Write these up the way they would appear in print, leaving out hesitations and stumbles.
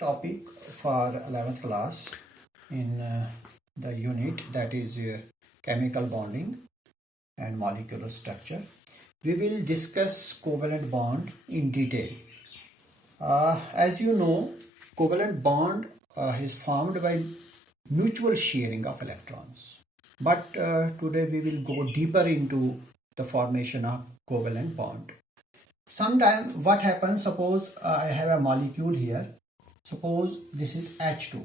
topic for 11th class in the unit that is chemical bonding and molecular structure. We will discuss covalent bond in detail. As you know, covalent bond is formed by mutual sharing of electrons. But today we will go deeper into the formation of covalent bond. Sometimes what happens, suppose I have a molecule here. Suppose this is H2.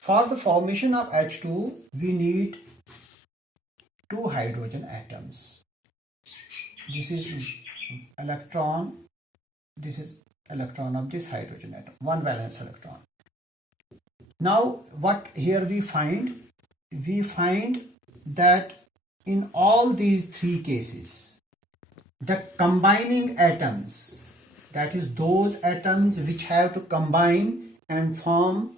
For the formation of H2, we need two hydrogen atoms. This is electron. This is electron of this hydrogen atom, one valence electron. Now, what here we find? We find that in all these three cases, the combining atoms, that is those atoms which have to combine and form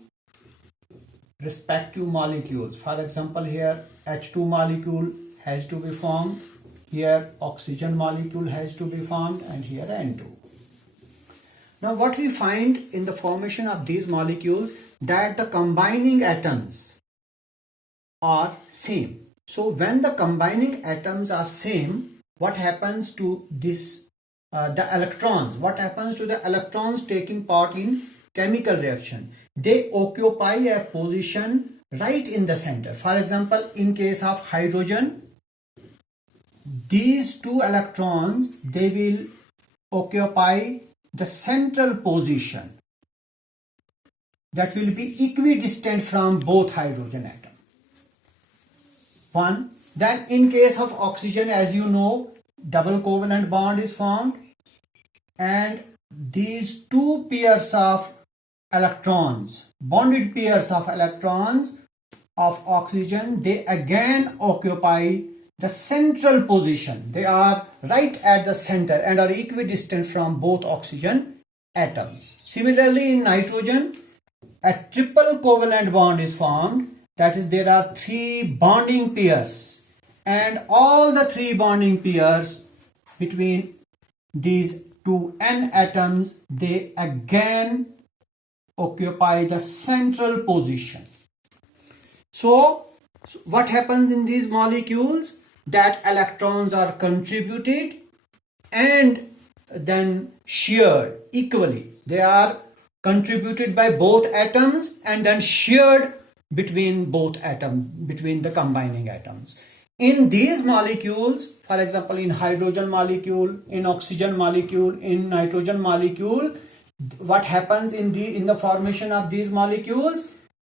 respective molecules. For example, here H2 molecule has to be formed, here oxygen molecule has to be formed, and here N2. Now what we find in the formation of these molecules, that the combining atoms are same. So when the combining atoms are same, what happens to this the electrons? What happens to the electrons taking part in chemical reaction? They occupy a position right in the center. For example, in case of hydrogen, these two electrons, they will occupy the central position that will be equidistant from both hydrogen atoms. One. Then in case of oxygen, as you know, double covalent bond is formed, and these two pairs of electrons, bonded pairs of electrons of oxygen, they again occupy the central position. They are right at the center and are equidistant from both oxygen atoms. Similarly, in nitrogen, a triple covalent bond is formed. That is, there are three bonding pairs, and all the three bonding pairs between these two N atoms, they again occupy the central position. So what happens in these molecules? That electrons are contributed and then shared equally. They are contributed by both atoms and then shared between both atoms, between the combining atoms. In these molecules, for example, in hydrogen molecule, in oxygen molecule, in nitrogen molecule, what happens in the formation of these molecules?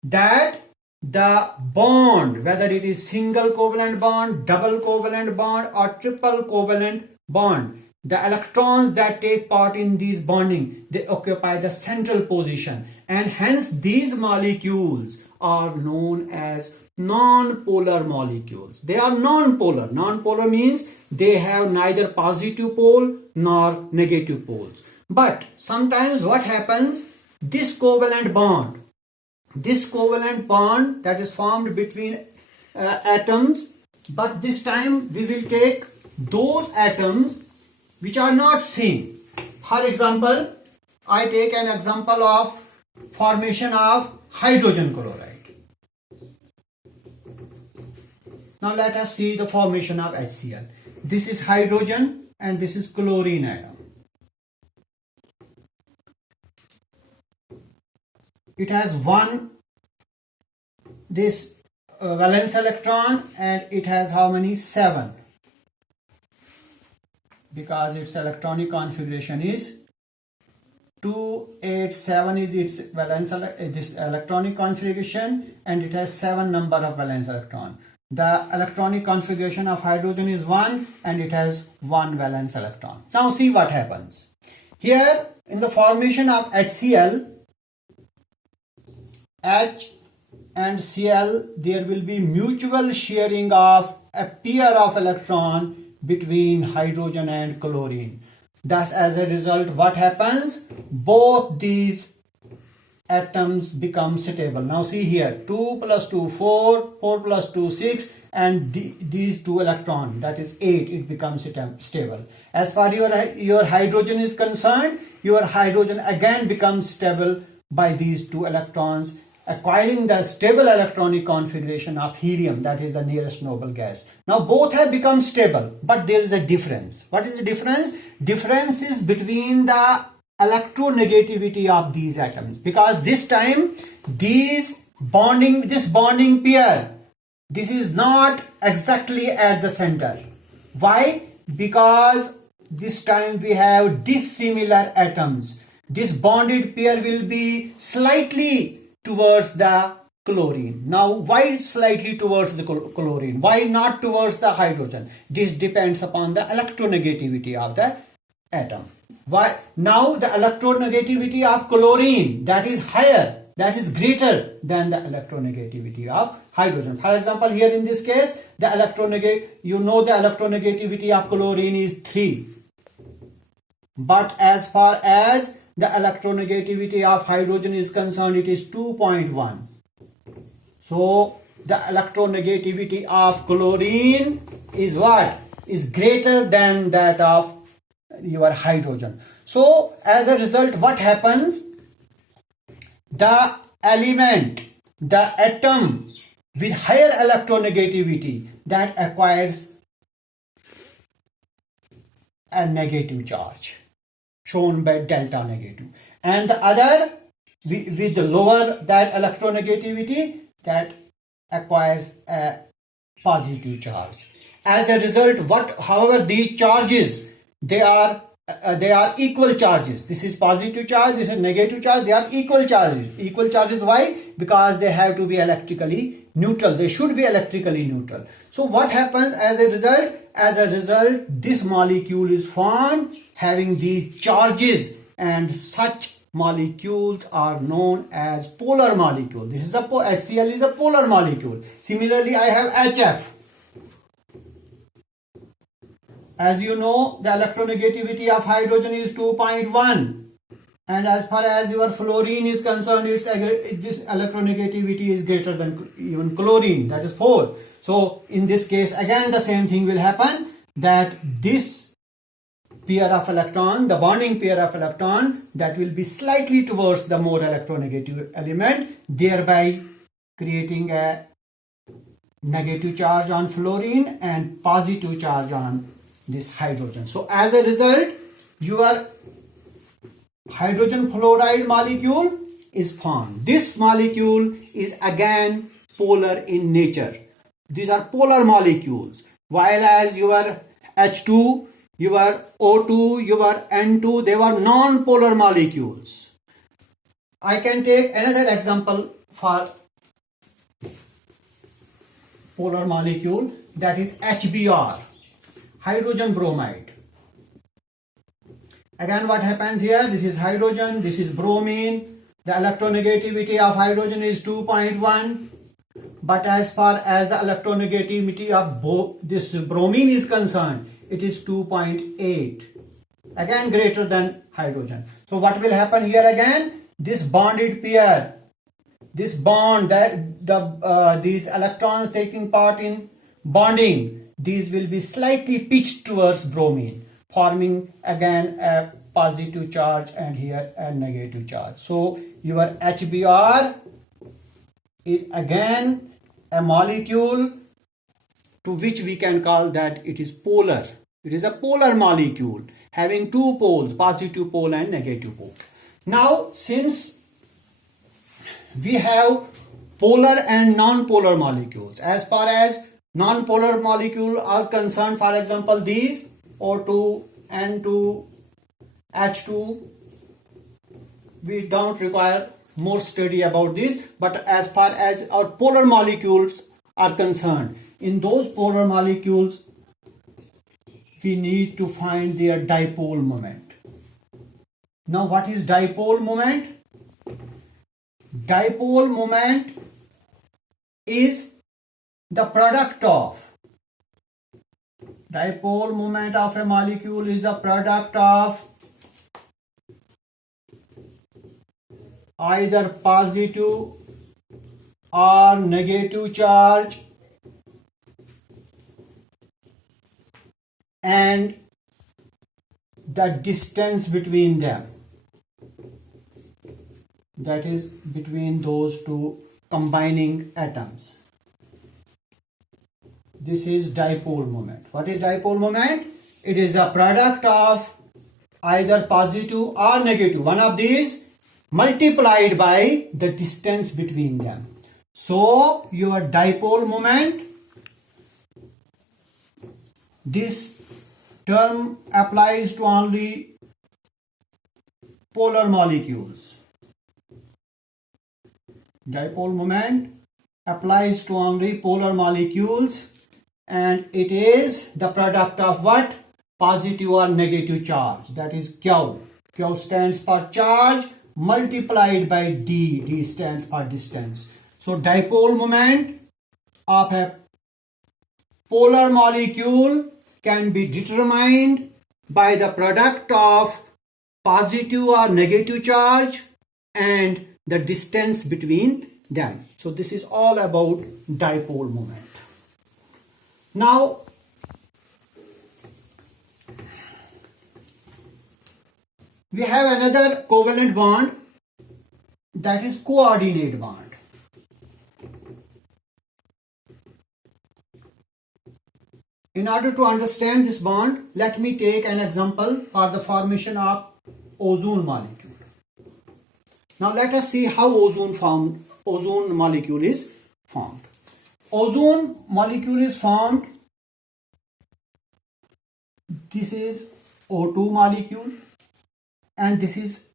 That the bond, whether it is single covalent bond, double covalent bond, or triple covalent bond, the electrons that take part in these bonding, they occupy the central position, and hence these molecules are known as non-polar molecules. They are non-polar. Non-polar means they have neither positive pole nor negative poles. But sometimes what happens? This covalent bond that is formed between atoms, but this time we will take those atoms which are not same. For example, I take an example of formation of hydrogen chloride. Now let us see the formation of HCl. This is hydrogen and this is chlorine atom. It has this valence electron, and it has how many? 7, because its electronic configuration is 287 is its valence this electronic configuration, and it has 7 number of valence electron. The electronic configuration of hydrogen is 1, and it has 1 valence electron. Now see what happens. Here in the formation of HCl, H and Cl, there will be mutual sharing of a pair of electron between hydrogen and chlorine. Thus, as a result, what happens? Both these atoms become stable. Now see here, 2 plus 2 4, 4 plus 2 6, and these two electrons, that is 8, it becomes stable. As far your hydrogen is concerned, your hydrogen again becomes stable by these two electrons, acquiring the stable electronic configuration of helium, that is the nearest noble gas. Now both have become stable, but there is a difference. What is the difference? Difference is between the electronegativity of these atoms, because this time this bonding pair, this is not exactly at the center. Why? Because this time we have dissimilar atoms. This bonded pair will be slightly towards the chlorine. Now why slightly towards the chlorine? Why not towards the hydrogen? This depends upon the electronegativity of the atom. Why? Now the electronegativity of chlorine, that is higher, that is greater than the electronegativity of hydrogen. For example, here in this case, the electronegativity of chlorine is 3. But as far as the electronegativity of hydrogen is concerned, it is 2.1. So the electronegativity of chlorine is what? Is greater than that of your hydrogen. So as a result, what happens? The element, the atom with higher electronegativity, that acquires a negative charge, shown by delta negative, and the other with the lower that electronegativity, that acquires a positive charge. As a result, however these charges, they are equal charges. This is positive charge, this is negative charge. They are equal charges. Equal charges, why? Because they have to be electrically neutral. They should be electrically neutral. So what happens as a result? As a result, this molecule is formed having these charges, and such molecules are known as polar molecule. This is HCl is a polar molecule. Similarly, I have HF. As you know, the electronegativity of hydrogen is 2.1, and as far as your fluorine is concerned, this electronegativity is greater than even chlorine, that is 4. So in this case, again the same thing will happen, that this pair of electron, the bonding pair of electron, that will be slightly towards the more electronegative element, thereby creating a negative charge on fluorine and positive charge on this hydrogen. So as a result, your hydrogen fluoride molecule is formed. This molecule is again polar in nature. These are polar molecules, while as your H2, your O2, your N2, they were non-polar molecules. I can take another example for polar molecule, that is HBr, hydrogen bromide. Again, what happens here? This is hydrogen, this is bromine. The electronegativity of hydrogen is 2.1, but as far as the electronegativity of this bromine is concerned, it is 2.8, again greater than hydrogen. So what will happen here again? This bonded pair, this bond, that these electrons taking part in bonding, these will be slightly pitched towards bromine, forming again a positive charge and here a negative charge. So your HBr is again a molecule to which we can call that it is polar. It is a polar molecule having two poles, positive pole and negative pole. Now, since we have polar and non-polar molecules, as far as non-polar molecule are concerned, for example, these O2, N2, H2, we don't require more study about this, but as far as our polar molecules are concerned, in those polar molecules, we need to find their dipole moment. Now, what is dipole moment? Dipole moment is the product of, dipole moment of a molecule is the product of either positive or negative charge and the distance between them, that is between those two combining atoms. This is dipole moment. What is dipole moment? It is the product of either positive or negative, one of these, multiplied by the distance between them. So your dipole moment, this term applies to only polar molecules. Dipole moment applies to only polar molecules, and it is the product of what? Positive or negative charge. That is Q. Q stands for charge multiplied by D. D stands for distance. So dipole moment of a polar molecule can be determined by the product of positive or negative charge and the distance between them. So this is all about dipole moment. Now we have another covalent bond, that is coordinate bond. In order to understand this bond, let me take an example for the formation of ozone molecule. Now let us see how ozone molecule is formed. Ozone molecule is formed. This is O2 molecule and this is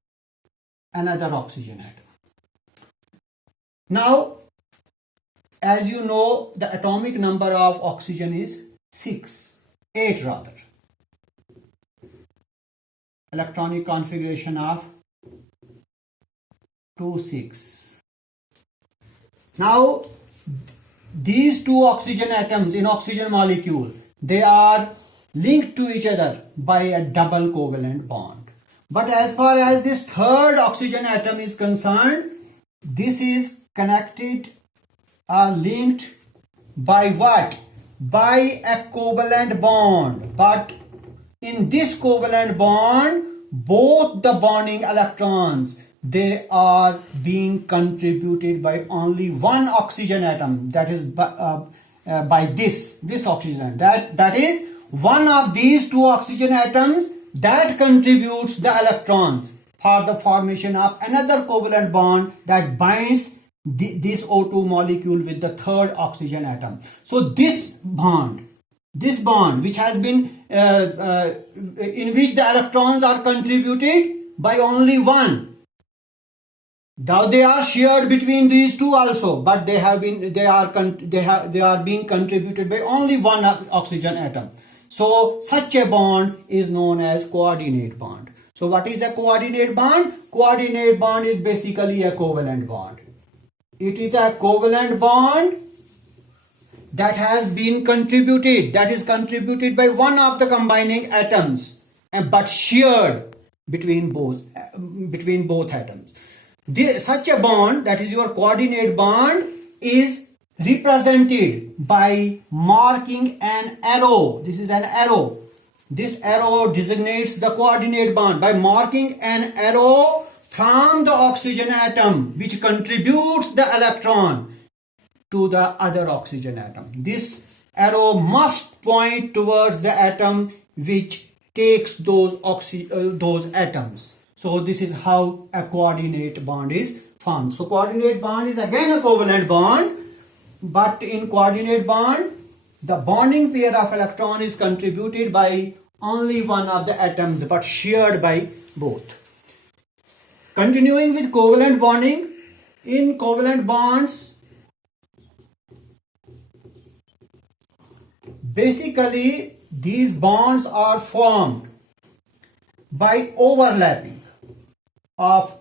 another oxygen atom. Now, as you know, the atomic number of oxygen is 8 rather. Electronic configuration of 2, 6. Now, these two oxygen atoms in oxygen molecule, they are linked to each other by a double covalent bond. But as far as this third oxygen atom is concerned, this is connected or linked by what? By a covalent bond. But in this covalent bond, both the bonding electrons, they are being contributed by only one oxygen atom, that is by this oxygen. That is one of these two oxygen atoms that contributes the electrons for the formation of another covalent bond that binds this O2 molecule with the third oxygen atom. So this bond which has been in which the electrons are contributed by only one. Though they are shared between these two also, but they are being contributed by only one oxygen atom. So such a bond is known as coordinate bond. So what is a coordinate bond? Coordinate bond is basically a covalent bond. It is a covalent bond that has been contributed, that is contributed by one of the combining atoms, but shared between both atoms. Such a bond, that is your coordinate bond, is represented by marking an arrow. This is an arrow. This arrow designates the coordinate bond by marking an arrow from the oxygen atom which contributes the electron to the other oxygen atom. This arrow must point towards the atom which takes those atoms. So this is how a coordinate bond is formed. So coordinate bond is again a covalent bond, but in coordinate bond, the bonding pair of electron is contributed by only one of the atoms but shared by both. Continuing with covalent bonding, in covalent bonds, basically these bonds are formed by overlapping of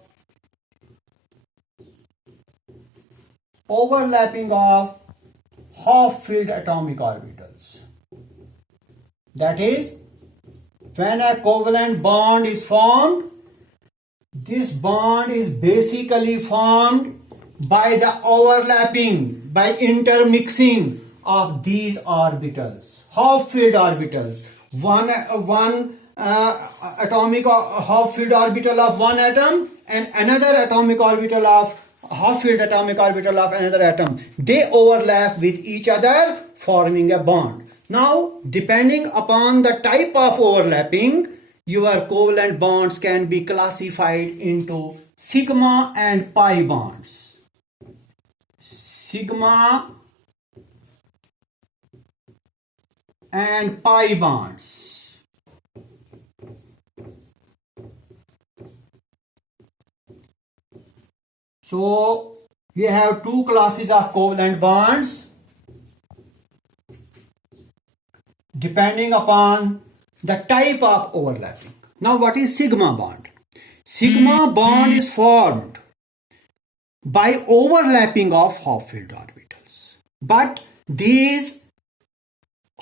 half-filled atomic orbitals. That is, when a covalent bond is formed, This bond is basically formed by the overlapping, by intermixing of these orbitals, half-filled orbitals. One atomic half-filled orbital of one atom and another atomic orbital of half-filled atomic orbital of another atom. They overlap with each other, forming a bond. Now, depending upon the type of overlapping, your covalent bonds can be classified into sigma and pi bonds. Sigma and pi bonds. So we have two classes of covalent bonds depending upon the type of overlapping. Now what is sigma bond? Sigma bond is formed by overlapping of half-filled orbitals. But these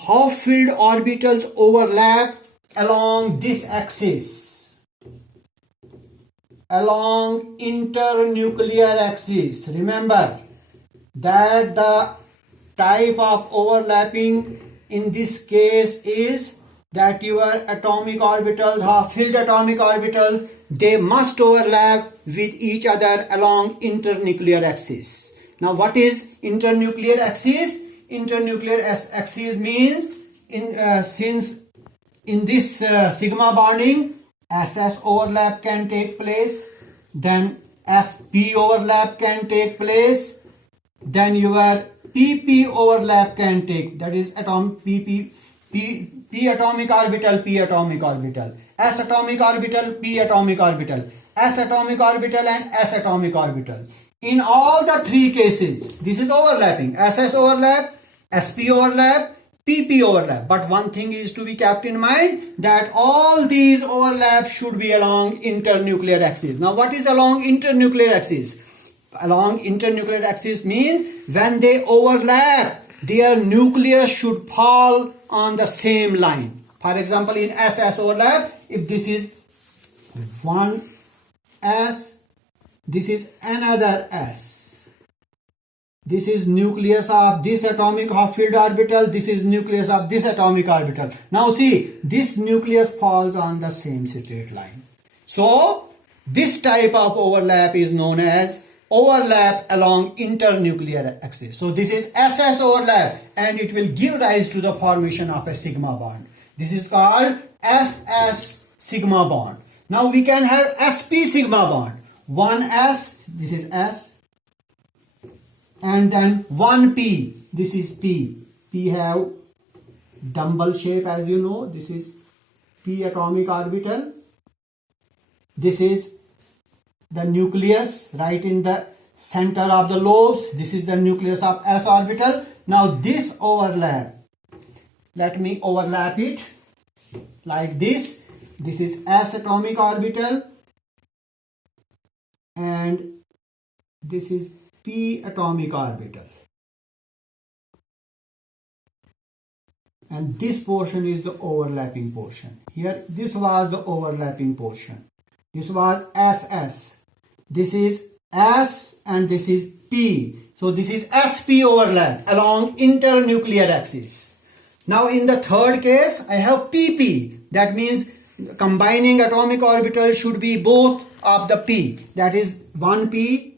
half-filled orbitals overlap along this axis, along internuclear axis. Remember that the type of overlapping in this case is that your atomic orbitals, half-filled atomic orbitals, they must overlap with each other along internuclear axis. Now what is internuclear axis? Internuclear axis means since in this sigma bonding SS overlap can take place, then SP overlap can take place, then your PP overlap can take, that is atomic P atomic orbital, P atomic orbital, S atomic orbital, P atomic orbital, S atomic orbital and S atomic orbital. In all the three cases, this is overlapping. SS overlap, SP overlap, PP overlap. But one thing is to be kept in mind, that all these overlaps should be along internuclear axis. Now what is along internuclear axis? Along internuclear axis means when they overlap, their nucleus should fall on the same line. For example, in SS overlap, if this is one S, this is another S. This is nucleus of this atomic half-filled orbital, this is nucleus of this atomic orbital. Now see, this nucleus falls on the same straight line. So, this type of overlap is known as overlap along internuclear axis. So this is SS overlap and it will give rise to the formation of a sigma bond. This is called SS sigma bond. Now we can have SP sigma bond. One S, this is S, and then one P, this is P. P have dumbbell shape, as you know. This is P atomic orbital. This is the nucleus right in the center of the lobes. This is the nucleus of S orbital. Now this overlap, let me overlap it like this. This is S atomic orbital and this is P atomic orbital. And this portion is the overlapping portion. Here, this was the overlapping portion. This was SS. This is S and this is P. So this is SP overlap along internuclear axis. Now in the third case, I have PP. That means combining atomic orbitals should be both of the P. That is one P.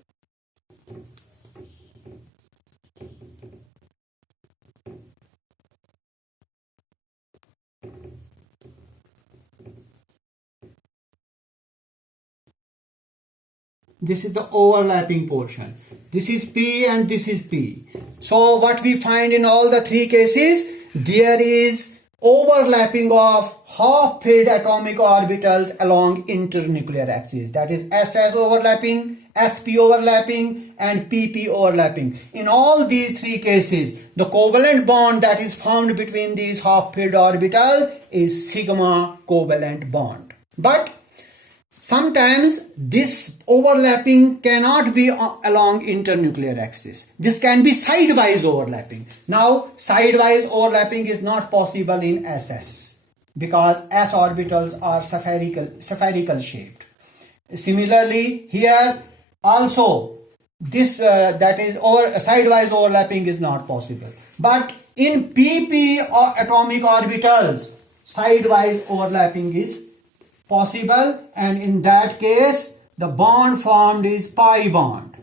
This is the overlapping portion. This is P and this is P. So what we find in all the three cases, there is overlapping of half-filled atomic orbitals along internuclear axis. That is SS overlapping, SP overlapping and PP overlapping. In all these three cases, the covalent bond that is formed between these half-filled orbitals is sigma covalent bond. But sometimes this overlapping cannot be along internuclear axis. This can be sidewise overlapping. Now, sidewise overlapping is not possible in SS because S orbitals are spherical shaped. Similarly, here also this that is over sidewise overlapping is not possible. But in pp or atomic orbitals, sidewise overlapping is possible, and in that case the bond formed is pi bond.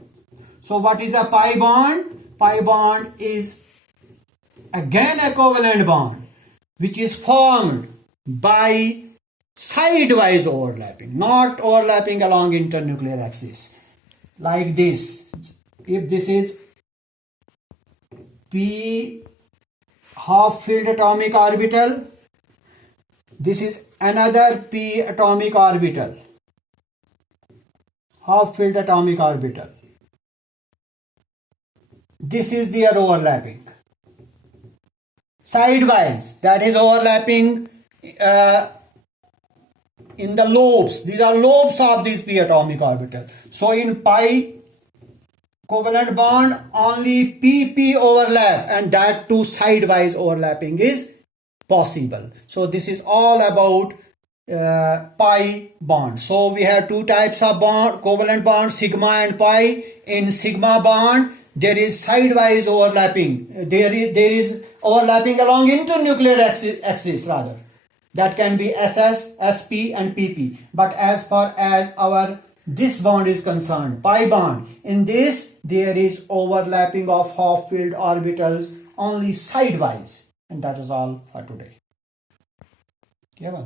So what is a pi bond? Pi bond is again a covalent bond which is formed by sidewise overlapping, not overlapping along internuclear axis like this. If this is p half filled atomic orbital, this is another p atomic orbital, half filled atomic orbital. This is their overlapping. Sidewise, that is overlapping in the lobes. These are lobes of this p atomic orbital. So in pi covalent bond, only pp overlap, and that too sidewise overlapping is possible. So this is all about pi bond. So we have two types of bond, covalent bond, sigma and pi. In sigma bond, there is sidewise overlapping. There is overlapping along internuclear axis rather. That can be SS, SP and PP. But as far as our this bond is concerned, pi bond, in this there is overlapping of half filled orbitals only sidewise. And that is all for today. Yeah,